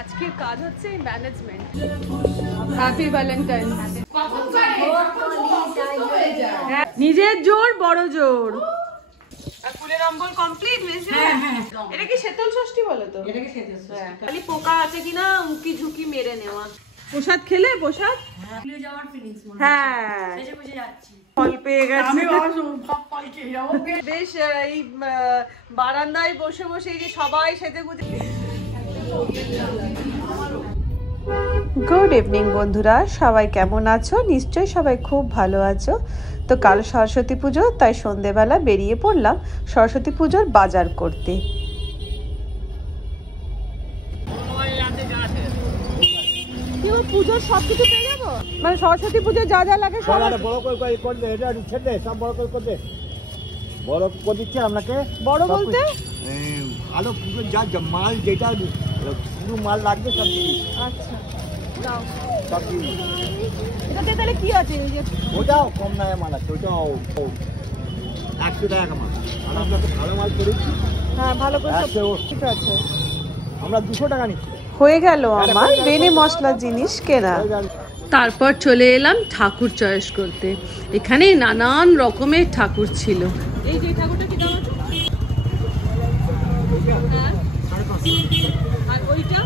আজকের কাজ হচ্ছে ম্যানেজমেন্ট। Happy Valentine. নিজের জোর বড় জোর। ফুলের অম্বল কমপ্লিট হয়েছে। এটা কি শীতল ষষ্ঠী বলে তো? এটাকে শীতল ষষ্ঠী। খালি পোকা আছে কিনা উকি ঝুঁকি মেরে নেওয়া। প্রসাদ খেলে প্রসাদ? ভুলে যাওয়ার ফিলিংস মনে হচ্ছে। হ্যাঁ সেজে বুঝে যাচ্ছি। ফল পেয়ে গেছে। আমি ভাবছি সব ফল খেয়ে যাবো। বেশ এই বারান্দায় বসে বসে এই যে সবাই সেজে গুজে। গুড ইভিনিং বন্ধুরা, সবাই কেমন আছো? নিশ্চয়ই সবাই খুব ভালো আছো। তো কাল সরস্বতী পুজো, তাই সন্ধেবেলা বেরিয়ে পড়লাম সরস্বতী পুজোর বাজার করতে। পুজোর সব কিছু পেয়ে যাবো, মানে সরস্বতী পুজো যা যা লাগে সব বড় করে করবে। এটা ছেড়ে সব বড় করে করবে। বড় করে দিচ্ছে আপনাকে। বড় বলতে ভালো পুজো যা মাল যেটা পুরো মাল লাগবে সব দিয়ে। আচ্ছা দাও সব দিয়ে। এটাতে তাহলে কি আছে? এই যে ওটাও কম নয় মাল আছে, ওটাও 100 টাকা মাল। আর আমরা তো ভালো মাল করেছি। হ্যাঁ ভালো করে সব 100 ঠিক আছে। আমরা 200 টাকা নিচ্ছি। হয়ে গেল আমার বেনে মশলা জিনিস কেনা। তারপর চলে এলাম ঠাকুর চয়েস করতে। এখানে নানান রকমের ঠাকুর ছিল। এই যে ঠাকুরটা কি দাম আছে? আর ওইটা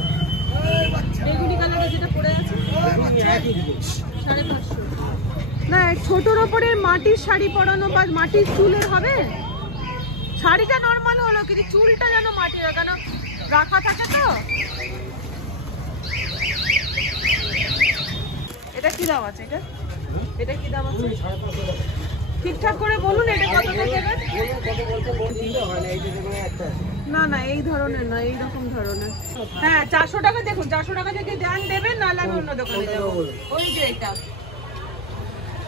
বেগুনি কালারের যেটা পড়ে আছে 550। না ছোটর ওপরে মাটির শাড়ি পরানো বা মাটির চুলের হবে। শাড়িটা নরমাল হলো, কিন্তু চুলটা যেন মাটির কেন রাখা থাকে তো। এটা কি দাম আছে? এটা কি দাম আছে ঠিকঠাক করে বলুন। এটা কত থেকে দেবেন? না না এই ধরনের না, এই রকম ধরনের। হ্যাঁ 400 টাকা। দেখুন 400 টাকা থেকে দেন দেবেন, নাহলে আমি অন্য দোকানে যাবো। ওই যে এটা।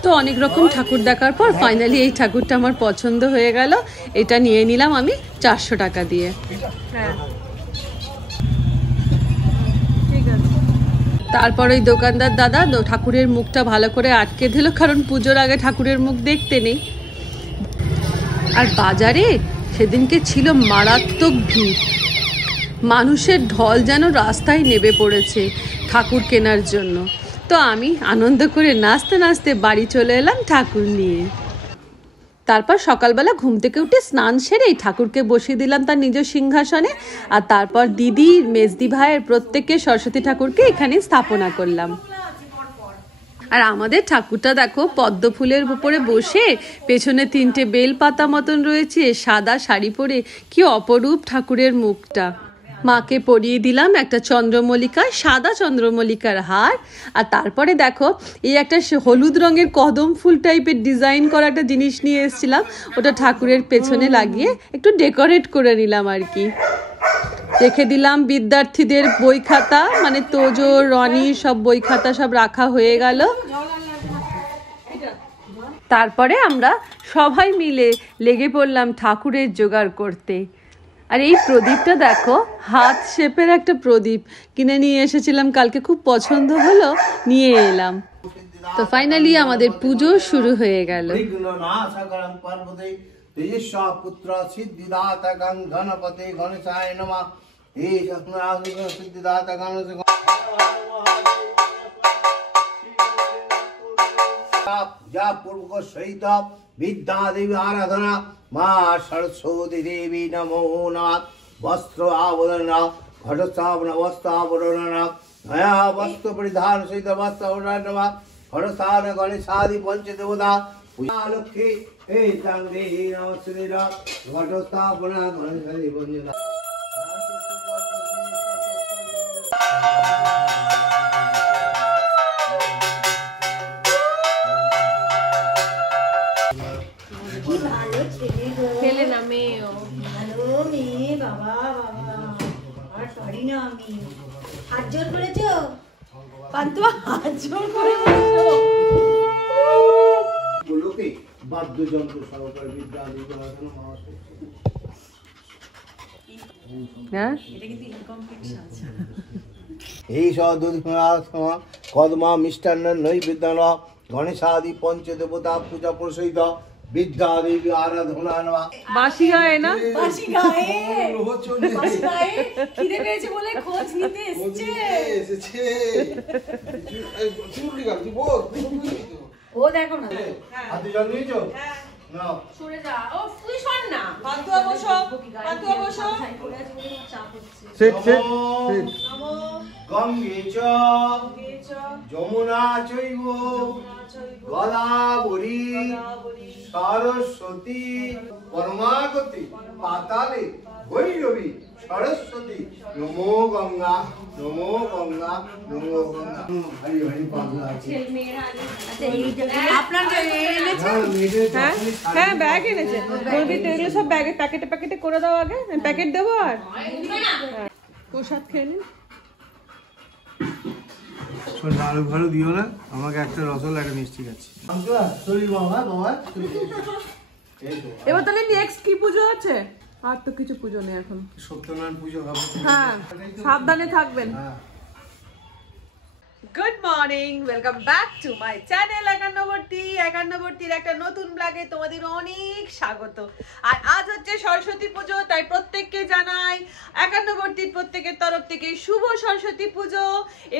তো অনেক রকম ঠাকুর দেখার পর ফাইনালি এই ঠাকুরটা আমার পছন্দ হয়ে গেল। এটা নিয়ে নিলাম আমি 400 টাকা দিয়ে। হ্যাঁ ঠিক আছে। তারপর ওই দোকানদার দাদা ঠাকুরের মুখটা ভালো করে আটকে দিল, কারণ পুজোর আগে ঠাকুরের মুখ দেখতে নেই। আর বাজারে সেদিনকে ছিল মারাত্মক ভিড়। মানুষের ঢল যেন রাস্তায় নেমে পড়েছে ঠাকুর কেনার জন্য। তো আমি আনন্দ করে নাচতে নাচতে বাড়ি চলে এলাম ঠাকুর নিয়ে। তারপর সকালবেলা ঘুম থেকে উঠে স্নান সেরে ঠাকুরকে বসিয়ে দিলাম তার নিজ সিংহাসনে। আর তারপর দিদি মেজদি ভাইয়ের প্রত্যেককে সরস্বতী ঠাকুরকে এখানে স্থাপনা করলাম। আর আমাদের ঠাকুরটা দেখো পদ্ম ফুলের উপরে বসে, পেছনে 3টে বেল পাতা মতন রয়েছে, সাদা শাড়ি পরে, কি অপরূপ ঠাকুরের মুখটা। মাকে পরিয়ে দিলাম একটা চন্দ্রমল্লিকা, সাদা চন্দ্রমল্লিকার হার। আর তারপরে দেখো এই একটা হলুদ রঙের কদম ফুল টাইপের ডিজাইন করা একটা জিনিস নিয়ে এসেছিলাম, ওটা ঠাকুরের পেছনে লাগিয়ে একটু ডেকোরেট করে নিলাম আর কি। রেখে দিলাম বিদ্যার্থীদের বই খাতা, মানে তোজো রনি সব বই খাতা সব রাখা হয়ে গেল। তারপরে আমরা সবাই মিলে লেগে পড়লাম ঠাকুরের জোগাড় করতে। আর এই প্রদীপটা দেখো, হাত শেপের একটা প্রদীপ কিনে নিয়ে এসেছিলাম কালকে, খুব পছন্দ হলো, নিয়ে এলাম। তো ফাইনালি আমাদের পুজো শুরু হয়ে গেল। পুত্র সিদ্ধিদাতা গণপতি গণেশায় নমঃ। এই সিদ্ধিদাতা গণেশ যা পূর্বক সহিত বিদ্যা দেবী আরাধনা মা সরস্বতী দেবী নমো নমঃ। বস্ত্র আবরণ ঘটস্থাপন বস্ত্র আবরণ নয়া বস্ত্র পরিধান সহিত বস্ত্র আবরণ নমঃ। ঘটস্থাপন গণেশাদি পঞ্চদেবতা পূজা লক্ষ্মী এই দেহি নমস্তে ঘটস্থাপনা গণেশাদি বন্দনা। খেলে না মেয়েও ভালো মেয়ে। বাবা বাবা আর পারি না আমি। হাত জোর করেছো? পান্তুয়া হাত জোর করে গুলোকে বাদ্যযন্ত্র সহকারে বিদ্যা দেবী এই কদমা মিষ্টান্ন নৈবেদ্য গণেশাদি পঞ্চদেবতা পূজা প্রসিদ্ধ বিদ্যা দেবী আরাধনা নমঃ। বাসি গায়ে না বাসি গায়ে বাসি গায়ে খিদে পেয়েছে বলে খোঁজ নিতে এসেছে। ও দেখো না হাতে জল নিয়েছো? নাও। সরে যা। ও তুই সর না। পাতুয়া বসো পাতুয়া বসো সিট গঙ্গে চ যমুনা চৈব গোদাবরী সরস্বতী পরমাগতি পাতালে ভৈরবী সরস্বতী নমো গঙ্গা নমো গঙ্গা নমো গঙ্গা। হরি হরি পাগলা আছে। আপনার এনেছে হ্যাঁ হ্যাঁ ব্যাগ এনেছে বলবি তো এগুলো সব ব্যাগে প্যাকেটে প্যাকেটে করে দাও আগে আমি প্যাকেট দেবো আর প্রসাদ খেয়ে নিন লালু ভালু দিও না আমাকে একটা রসগোল্লা একটা মিষ্টি খাচ্ছি। এবার তাহলে নেক্সট কি পুজো আছে? আর তো কিছু পুজো নেই এখন। সত্যনারায়ণ পুজো হবে। হ্যাঁ সাবধানে থাকবেন। Good morning, welcome back to my channel একান্নবর্তীর একটা নতুন ব্লগে তোমাদের অনেক স্বাগত। আর আজ হচ্ছে সরস্বতী পুজো, তাই প্রত্যেককে জানাই একান্নবর্তীর প্রত্যেকের তরফ থেকে শুভ সরস্বতী পুজো।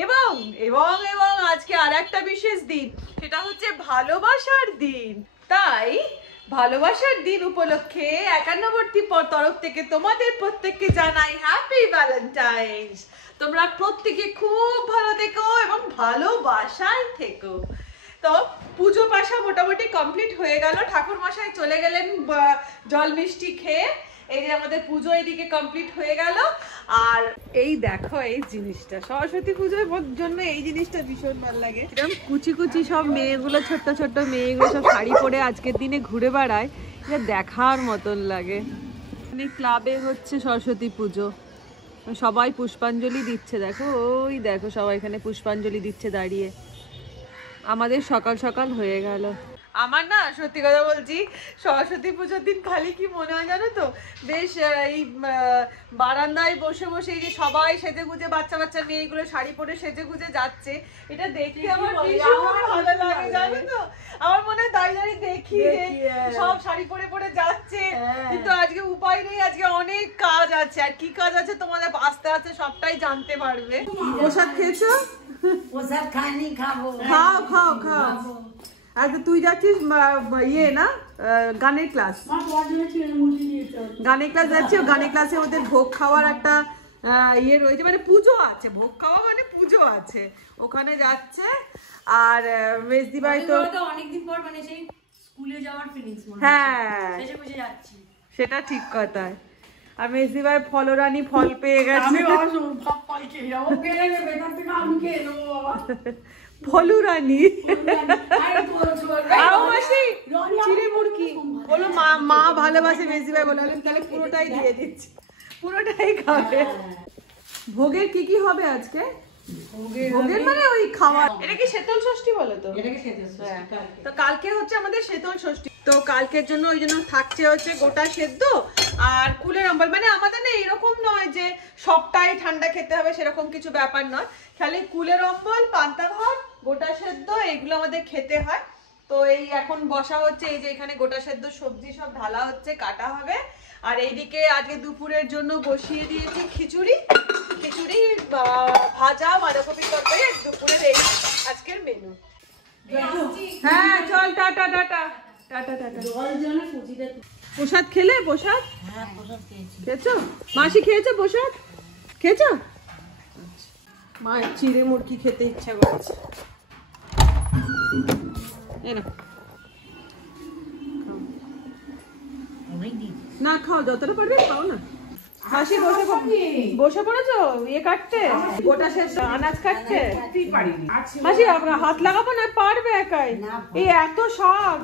এবং এবং এবং আজকে আর একটা বিশেষ দিন, সেটা হচ্ছে ভালোবাসার দিন। তাই ভালোবাসার দিন উপলক্ষে একান্নবর্তীর তরফ থেকে তোমাদের প্রত্যেককে জানাই হ্যাপি ভ্যালেন্টাইন্স। তোমরা প্রত্যেকে খুব ভালো থেকো এবং ভালোবাসায় থেকো। তো পুজো পাশা মোটামুটি কমপ্লিট হয়ে গেল, ঠাকুর মশাই চলে গেলেন জল মিষ্টি খেয়ে। এই যে আমাদের পুজো এদিকে কমপ্লিট হয়ে গেল। আর এই দেখো এই জিনিসটা সরস্বতী পুজোর জন্য এই জিনিসটা ভীষণ ভালো লাগে। এরকম কুচি কুচি সব মেয়েগুলো, ছোট্ট ছোট্ট মেয়েগুলো সব শাড়ি পরে আজকের দিনে ঘুরে বেড়ায়, এটা দেখার মতন লাগে। ক্লাবে হচ্ছে সরস্বতী পুজো, সবাই পুষ্পাঞ্জলি দিচ্ছে। দেখো ওই দেখো সবাই এখানে পুষ্পাঞ্জলি দিচ্ছে দাঁড়িয়ে। আমাদের সকাল সকাল হয়ে গেল। আমার না সত্যি কথা বলছি, সরস্বতী পুজোর দিন খালি কি মনে হয় জানো তো, বেশ এই বারান্দায় বসে বসে এই যে সবাই সেজে গুজে বাচ্চা বাচ্চা মেয়েগুলো শাড়ি পরে সেজে গুজে যাচ্ছে, এটা দেখে আমার ভীষণ ভালো লাগে জানো তো। আমার মনে হয় দাঁড়িয়ে দাঁড়িয়ে দেখি সব শাড়ি পরে পরে যাচ্ছে, কিন্তু আজকে উপায় নেই, আজকে অনেক কাজ আছে। আর কি কাজ আছে তোমাদের আস্তে আস্তে সবটাই জানতে পারবে। প্রসাদ খেয়েছো? প্রসাদ খাইনি, খাবো। খাও খাও খাও। আর তুই যাচ্ছিস ইয়ে না গানের ক্লাস, গানের ক্লাস যাচ্ছি। গানের ক্লাসে ওদের ভোগ খাওয়ার একটা ইয়ে রয়েছে, মানে পুজো আছে, ভোগ খাওয়া মানে পুজো আছে, ওখানে যাচ্ছে। আর মেজদি ভাই তো অনেকদিন পর মানে সেই স্কুলে যাওয়ার ফিলিংস মনে হচ্ছে। হ্যাঁ সেজে গুজে যাচ্ছি, সেটা ঠিক কথাই। আর মেজদি ভাই ফলরানি ফল পেয়ে গেছে। ফলুরানি চিড়ে মুড়কি বলো, মা ভালোবাসে মেজদি ভাই বলে, তাহলে পুরোটাই দিয়ে দিচ্ছি, পুরোটাই খাবে। ভোগের কি কি হবে আজকে? ভোগের মানে ওই খাওয়া। এটা কি শীতল ষষ্ঠী বলো তো? তো কালকে হচ্ছে আমাদের শীতল ষষ্ঠী, তো কালকের জন্য ওই জন্য থাকছে হচ্ছে গোটা সেদ্ধ আর কুলের আম্বল। মানে আমাদের না এরকম নয় যে সবটাই ঠান্ডা খেতে হবে, সেরকম কিছু ব্যাপার নয়। খালি কুলের অম্বল, পান্তা ভাত, গোটা সেদ্ধ এগুলো আমাদের খেতে হয়। তো এই এখন বসা হচ্ছে, এই যে এখানে গোটা সেদ্ধ সবজি সব ঢালা হচ্ছে, কাটা হবে। আর এইদিকে আজকে দুপুরের জন্য বসিয়ে দিয়েছি খিচুড়ি, খিচুড়ি ভাজা বাঁধাকপির তরকারি, দুপুরের এই আজকের মেনু। হ্যাঁ চল, টাটা টাটা টাটা টাটা। প্রসাদ খেলে? প্রসাদ খেয়েছো? মাসি খেয়েছো? প্রসাদ খেয়েছো? মায়ের চিড়ে মুড়কি খেতে ইচ্ছা করেছে। না খাও, যতটা পারবে খাও না। মাসি বসে পড়েছো ইয়ে কাটতে, গোটা শেষ আনাজ কাটতে? মাসি আপনার হাত লাগাবো না? পারবে একাই? এই এত শাক।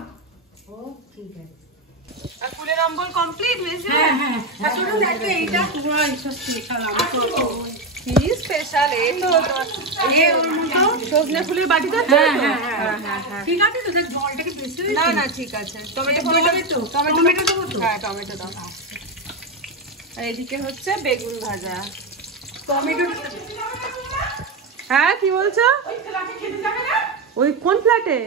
আর ফুলের অম্বল কমপ্লিট? কি স্পেশাল? এই তো সজনে ফুলের বাটিটা। ঠিক আছে তো, জলটাকে বেশি না না ঠিক আছে। টমেটো দেবো তো? হ্যাঁ টমেটো দাও। আর এদিকে হচ্ছে বেগুন ভাজা। টমেটো। হ্যাঁ কি বলছো? ওই কোন ফ্ল্যাটে?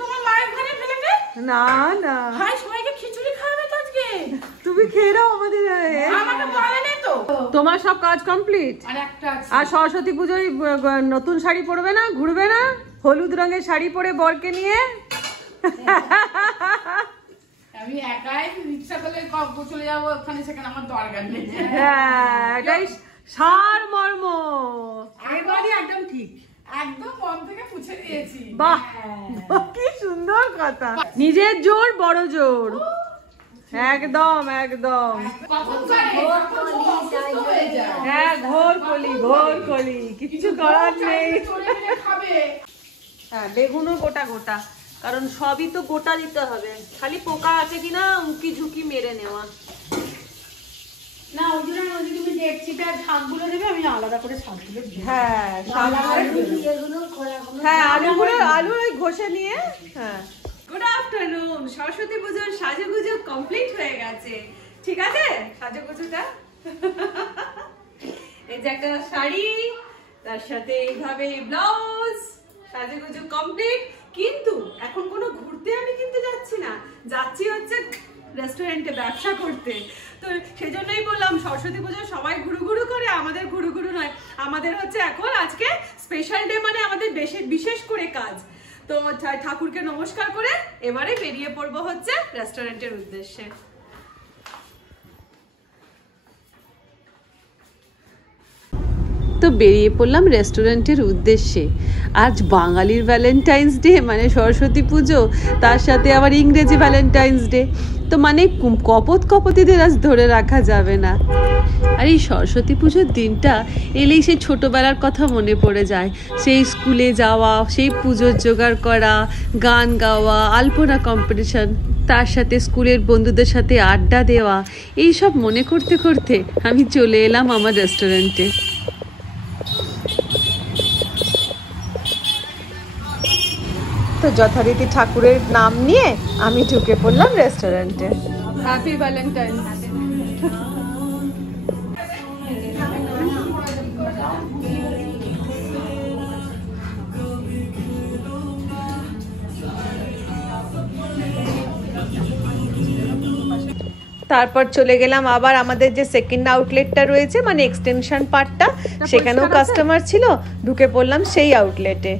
তোমার মায়ের ঘরে ফেলে না না ভাই সবাইকে খিচুড়ি খাওয়াবে তো আজকে। তুমি খেয়ে নাও আমাদের আমাকে বলেনি তো। তোমার সব কাজ কমপ্লিট? আর একটা আছে। আর সরস্বতী পুজোয় নতুন শাড়ি পরবে না, ঘুরবে না হলুদ রঙের শাড়ি পরে বরকে নিয়ে? আমি একাই রিক্সা করে চলে যাবো ওখানে, সেখানে আমার দরকার নেই। হ্যাঁ এটাই সার মর্ম। এবারই একদম ঠিক, একদম মন থেকে পুছে দিয়েছি। বাহ কি সুন্দর কথা, নিজের জোর বড় জোর, একদম একদম। কখন করে অসুস্থ হয়ে যায়। হ্যাঁ ঘোর কলি কিচ্ছু করার নেই। চলে গেলে খাবে। হ্যাঁ বেগুনও গোটা গোটা, কারণ সবই তো গোটা দিতে হবে, খালি পোকা আছে কিনা উঁকি ঝুঁকি মেরে নেওয়া। না ওই জন্য ওই যে তুমি ডেকচিটা শাকগুলো দেবে, আমি আলাদা করে শাকগুলো দিই। হ্যাঁ হ্যাঁ আলু ওই ঘষে নিয়ে। হ্যাঁ গুড আফটারনুন, সরস্বতী পুজোর সাজুগুজু কমপ্লিট হয়ে গেছে, ঠিক আছে সাজুগুজুটা। এই যে একটা শাড়ি, তার সাথে এইভাবে ব্লাউজ, সাজুগুজু কমপ্লিট। কিন্তু এখন কোনো ঘুরতে আমি কিন্তু যাচ্ছি না, যাচ্ছি হচ্ছে রেস্টুরেন্টে ব্যবসা করতে। তো সেই জন্যই বললাম সরস্বতী পুজো সবাই ঘুরু ঘুরু করে, আমাদের ঘুরু ঘুরু নয়, আমাদের হচ্ছে এখন আজকে স্পেশাল ডে, মানে আমাদের বিশেষ করে কাজ। তো ঠাকুরকে নমস্কার করে এবারে বেরিয়ে পড়বো হচ্ছে রেস্টুরেন্টের উদ্দেশ্যে। তো বেরিয়ে পড়লাম রেস্টুরেন্টের উদ্দেশ্যে। আজ বাঙালির ভ্যালেন্টাইন্স ডে, মানে সরস্বতী পুজো, তার সাথে আবার ইংরেজি ভ্যালেন্টাইন্স ডে, তো মানে কপতিদের আজ ধরে রাখা যাবে না। আর এই সরস্বতী পুজোর দিনটা এলেই সেই ছোটোবেলার কথা মনে পড়ে যায়, সেই স্কুলে যাওয়া, সেই পুজোর জোগাড় করা, গান গাওয়া, আলপনা কম্পিটিশন, তার সাথে স্কুলের বন্ধুদের সাথে আড্ডা দেওয়া, এই সব মনে করতে করতে আমি চলে এলাম আমার রেস্টুরেন্টে। তো যথারীতি ঠাকুরের নাম নিয়ে আমি ঢুকে পড়লাম রেস্টুরেন্টে। Happy Valentine's. তারপর চলে গেলাম আবার আমাদের যে সেকেন্ড আউটলেটটা রয়েছে, মানে এক্সটেনশন পার্টটা, সেখানেও কাস্টমার ছিল, ঢুকে পড়লাম সেই আউটলেটে।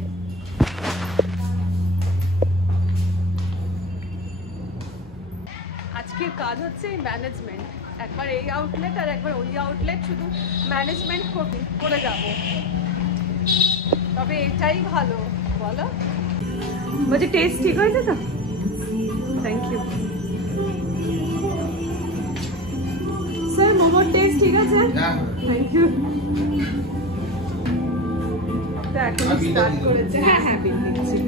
আজকের কাজ হচ্ছে ম্যানেজমেন্ট, একবার এই আউটলেট আর একবার ওই আউটলেট, শুধু ম্যানেজমেন্ট করে যাব। তবে এটাই ভালো, বলো বলছি টেস্ট ঠিক হয়েছে তো? থ্যাংক ইউ স্যার, মোমোর টেস্ট ঠিক আছে? Thank you. তো এখন স্টার্ট করেছে। হ্যাঁ হ্যাঁ বিল দিচ্ছি।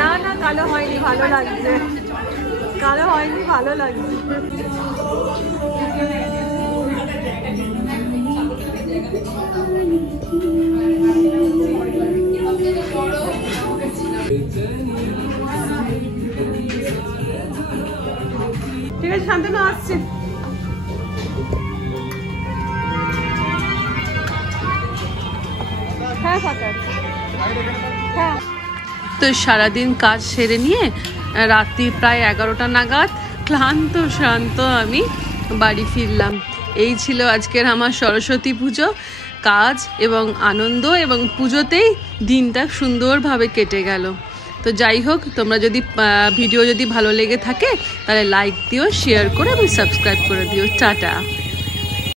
না না কালো হয়নি, ভালো লাগছে, কালো হয়নি, ভালো লাগছে। ঠিক আছে শান্তনু আসছে। হ্যাঁ ফাঁকা। হ্যাঁ তো সারাদিন কাজ সেরে নিয়ে রাত্রি প্রায় 11টা নাগাদ ক্লান্ত শ্রান্ত আমি বাড়ি ফিরলাম। এই ছিল আজকের আমার সরস্বতী পুজো, কাজ এবং আনন্দ এবং পুজোতেই দিনটা সুন্দরভাবে কেটে গেল। তো যাই হোক, তোমরা যদি ভিডিও যদি ভালো লেগে থাকে তাহলে লাইক দিও, শেয়ার করে এবং সাবস্ক্রাইব করে দিও। টাটা।